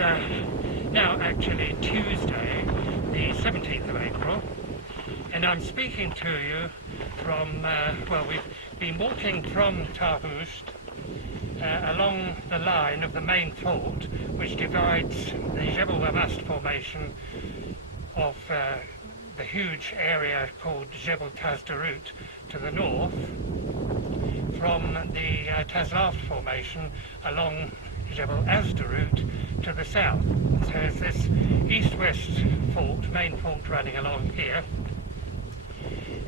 now actually Tuesday, the 17th of April, and I'm speaking to you from, well, we've been walking from Tarhust along the line of the main fault which divides the Jebel Wamast formation of the huge area called Jebel Tazdarut to the north from the Tazlaft formation along Jebel Azdarut to the south. So there's this east-west fault, main fault running along here,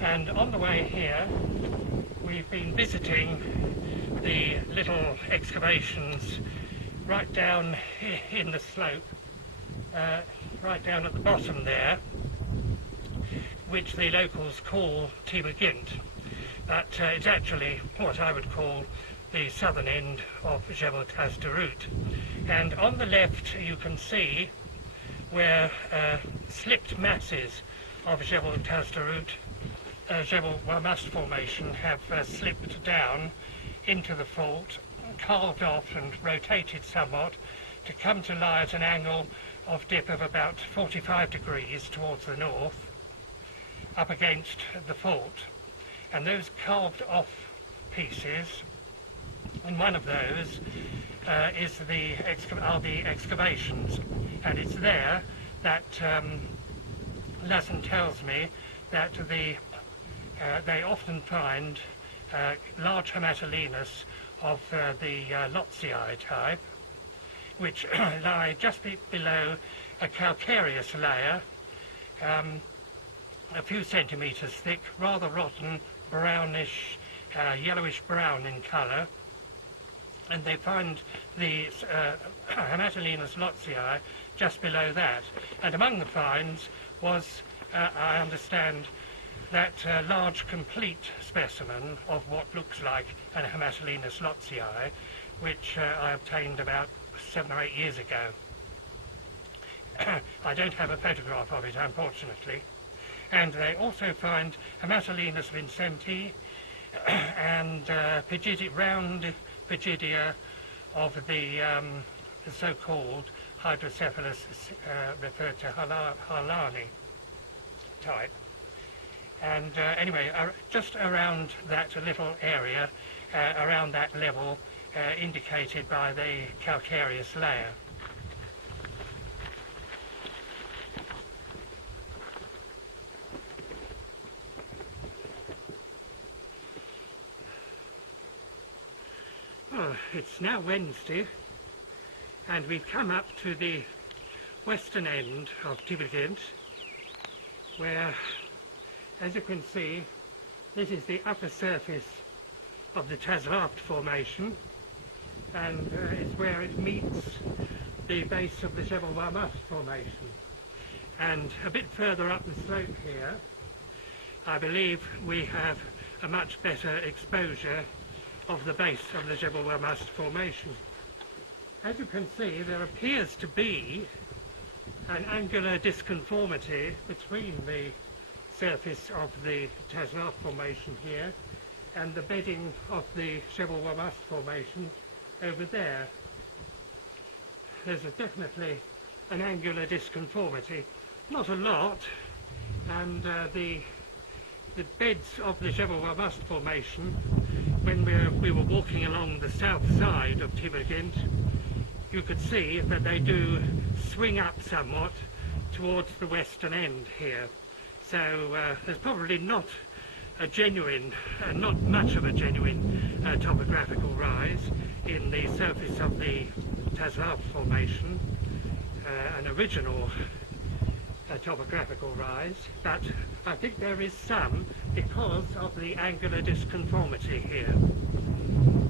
and on the way here we've been visiting the little excavations right down in the slope, right down at the bottom there, which the locals call Tibagint, but it's actually what I would call the southern end of Jebel Tazdarut. And on the left you can see where slipped masses of Jebel Tazdarut, Jebel Wamast formation have slipped down into the fault, carved off and rotated somewhat to come to lie at an angle of dip of about 45 degrees towards the north, up against the fault. And those carved off pieces, and one of those is the excavations, and it's there that Lassen tells me that they often find large haematolenus of the Lotzii type, which lie just below a calcareous layer, a few centimetres thick, rather rotten, brownish, yellowish brown in colour, and they find the haematolenus Lotzii just below that. And among the finds was, I understand, that large complete specimen of what looks like an haematolenus Lotzii, which I obtained about 7 or 8 years ago. I don't have a photograph of it, unfortunately. And they also find haematolenus vincenti and round pygidia of the so-called hydrocephalus referred to Harlani type. And anyway, just around that little area, around that level indicated by the calcareous layer. Oh, it's now Wednesday, and we've come up to the western end of Tibagint, where, as you can see, this is the upper surface of the Tazlaft formation, and it's where it meets the base of the Jebel Wamast formation. And a bit further up the slope here, I believe we have a much better exposure of the base of the Jebel Wamast formation. As you can see, there appears to be an angular disconformity between the surface of the Tazlaft formation here and the bedding of the Jebel Wamast formation over there. There's definitely an angular disconformity, not a lot, and the beds of the Jebel Wamast formation, when we were walking along the south side of Tibagint, you could see that they do swing up somewhat towards the western end here. So there's probably not a genuine, not much of a genuine topographical rise in the surface of the Tazlaft formation, an original topographical rise, but I think there is some because of the angular disconformity here.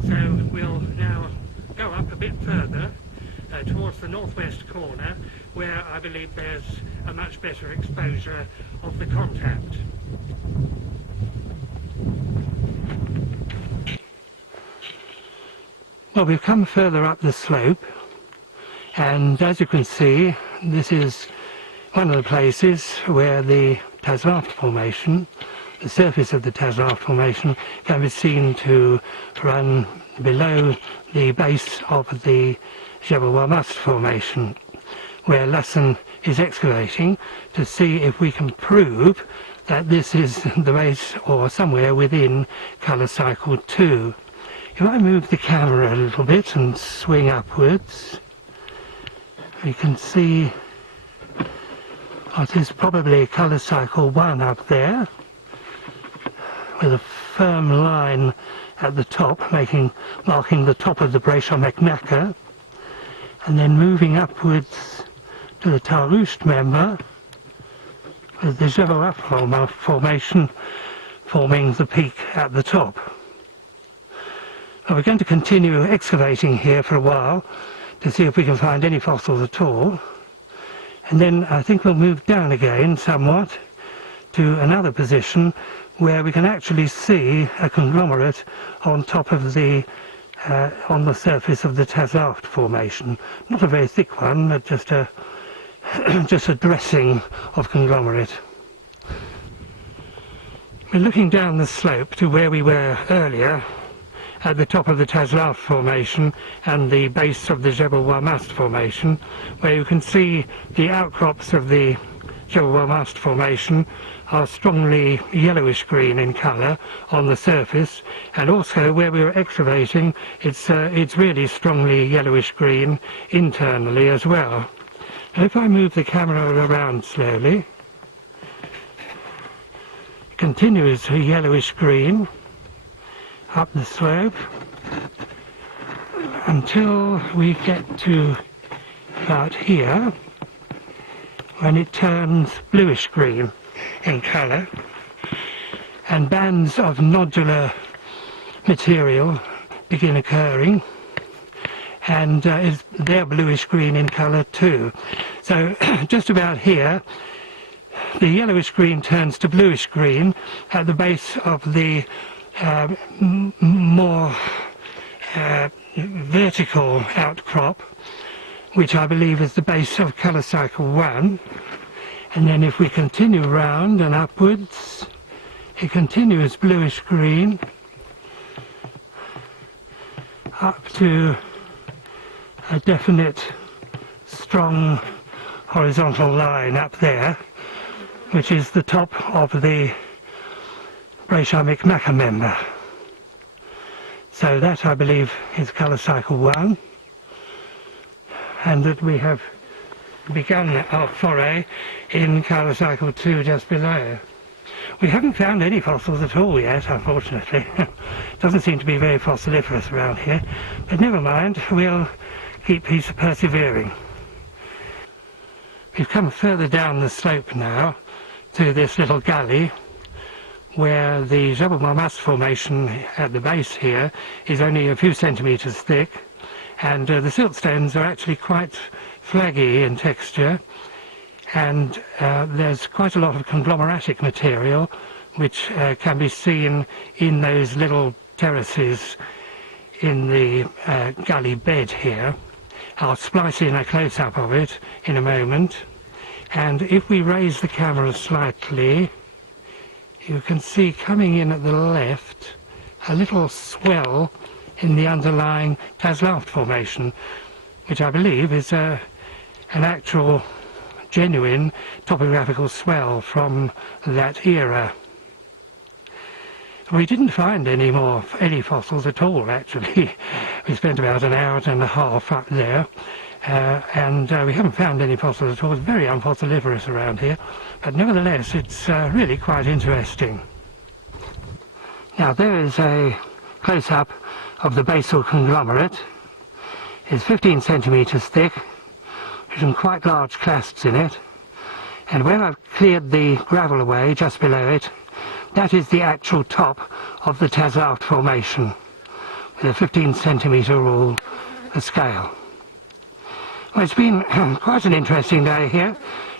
So we'll now go up a bit further towards the northwest corner, where I believe there's a much better exposure of the contact. Well, we've come further up the slope, and as you can see, this is one of the places where the Tazlaft formation, the surface of the Tazlaft formation, can be seen to run below the base of the Jebel Wamast formation. where Lassen is excavating to see if we can prove that this is the base or somewhere within colour cycle 2. If I move the camera a little bit and swing upwards, we can see what is probably colour cycle 1 up there, with a firm line at the top marking the top of the Brachymac, and then moving upwards to the Tarust member with the Jebel formation forming the peak at the top. Now we're going to continue excavating here for a while to see if we can find any fossils at all, and then I think we'll move down again somewhat to another position where we can actually see a conglomerate on top of the on the surface of the Taslaft formation. Not a very thick one, but just a just a dressing of conglomerate. We're looking down the slope to where we were earlier at the top of the Taslaft formation and the base of the Jebel Warmast formation, where you can see the outcrops of the Jebel Warmast formation are strongly yellowish green in colour on the surface, and also where we were excavating it's really strongly yellowish green internally as well. Now if I move the camera around slowly, it continues yellowish green up the slope until we get to about here, when it turns bluish green in colour, and bands of nodular material begin occurring, and they're bluish green in colour too. So just about here the yellowish green turns to bluish green at the base of the more vertical outcrop, which I believe is the base of colour cycle 1. And then if we continue round and upwards, it continues bluish green up to a definite strong horizontal line up there, which is the top of the Brachymac member. So that, I believe, is colour cycle 1, and that we have begun our foray in colour cycle 2 just below. We haven't found any fossils at all yet, unfortunately. Doesn't seem to be very fossiliferous around here, but never mind, we'll keep persevering. We've come further down the slope now to this little gully where the Jebel Warmast formation at the base here is only a few centimetres thick, and the siltstones are actually quite flaggy in texture, and there's quite a lot of conglomeratic material which can be seen in those little terraces in the gully bed here. I'll splice in a close-up of it in a moment, and if we raise the camera slightly, you can see coming in at the left a little swell in the underlying Taslaft formation, which I believe is an actual genuine topographical swell from that era. We didn't find any fossils at all, actually. We spent about an hour and a half up there, and we haven't found any fossils at all. It's very unfossiliferous around here, but nevertheless it's really quite interesting. Now there is a close-up of the basal conglomerate. It's 15 centimetres thick, with some quite large clasts in it, and where I've cleared the gravel away just below it, that is the actual top of the Taslaft formation, with a 15 centimetre rule of scale. Well, it's been quite an interesting day here.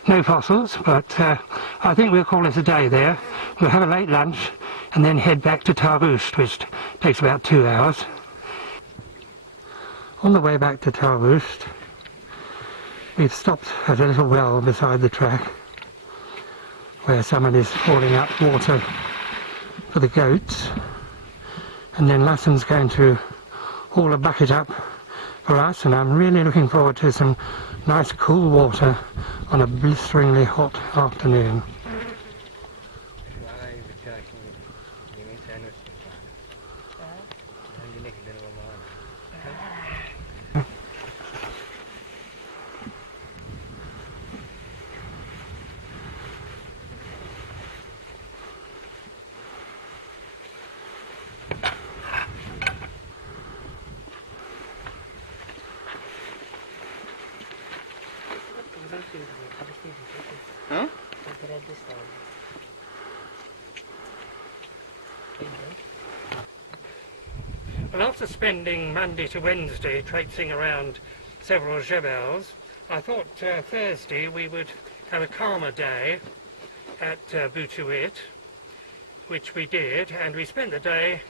No fossils, but I think we'll call it a day there. We'll have a late lunch and then head back to Tarust, which takes about 2 hours. On the way back to Tarust, we've stopped at a little well beside the track where someone is hauling up water for the goats, and then Lassen's going to haul a bucket up for us, and I'm really looking forward to some Nice cool water on a blisteringly hot afternoon. Huh? Well, after spending Monday to Wednesday traipsing around several jebels, I thought Thursday we would have a calmer day at Butuit, which we did, and we spent the day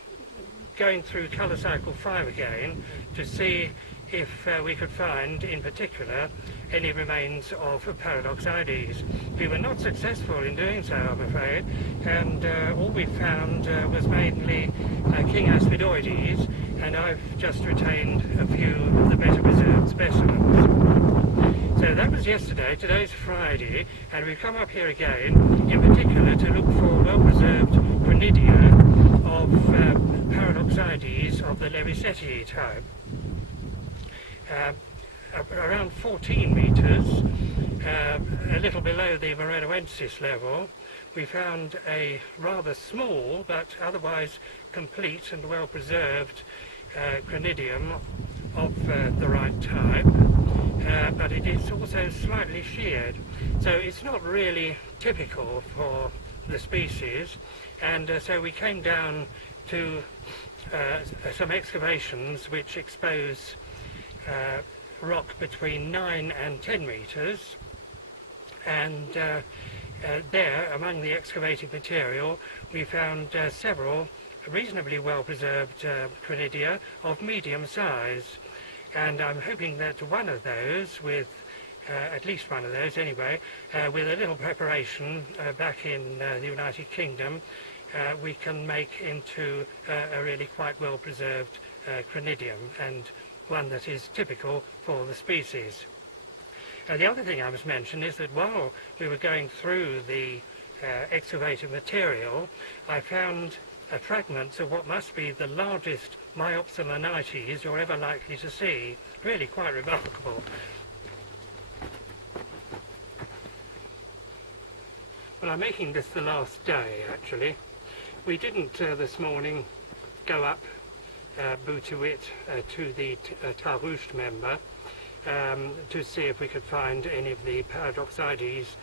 going through colour cycle 5 again to see if we could find, in particular, any remains of Paradoxides. We were not successful in doing so, I'm afraid, and all we found was mainly King Aspidoides, and I've just retained a few of the better preserved specimens. So that was yesterday. Today's Friday, and we've come up here again, in particular, to look for well-preserved Cranidia of Paradoxides of the Levisetii type. Around 14 metres, a little below the Morenoensis level, we found a rather small but otherwise complete and well-preserved cranidium of the right type, but it is also slightly sheared. So it's not really typical for the species, and so we came down to some excavations which expose rock between 9 and 10 metres, and there, among the excavated material, we found several reasonably well preserved cranidia of medium size, and I'm hoping that one of those, with at least one of those anyway, with a little preparation back in the United Kingdom, we can make into a really quite well preserved cranidium, and one that is typical for the species. The other thing I must mention is that while we were going through the excavated material, I found fragments of what must be the largest Myopsilonites you're ever likely to see. Really quite remarkable. Well, I'm making this the last day, actually. We didn't this morning go up Butuit to the Tarouche member to see if we could find any of the Paradoxides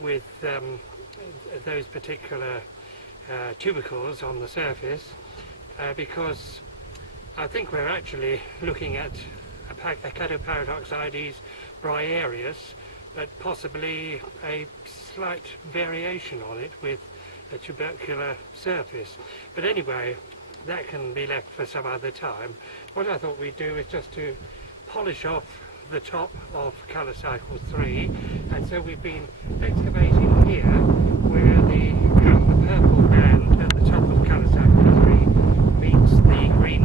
with those particular tubercles on the surface, because I think we're actually looking at Acadoparadoxides briareus, but possibly a slight variation on it with a tubercular surface. But anyway, that can be left for some other time. What I thought we'd do is just to polish off the top of colour cycle 3, and so we've been excavating here where the purple band at the top of colour cycle 3 meets the green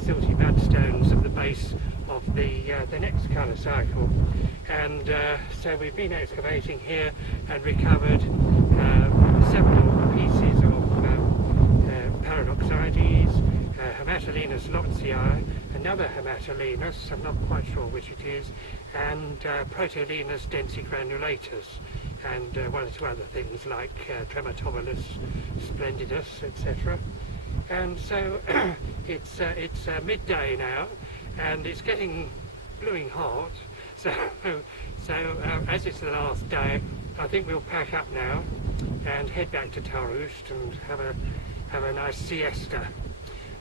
silty mudstones at the base of the next colour cycle. And so we've been excavating here and recovered several pieces of Paradoxides, Hematolenus lotzii, another Hematolenus, I'm not quite sure which it is, and Protolenus densigranulatus, and one or two other things like Trematobulus splendidus, etc. And so it's midday now, and it's getting blooming hot. So as it's the last day, I think we'll pack up now and head back to Tarouche and have a nice siesta.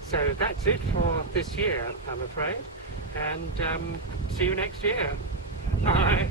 So that's it for this year, I'm afraid, and see you next year. Bye.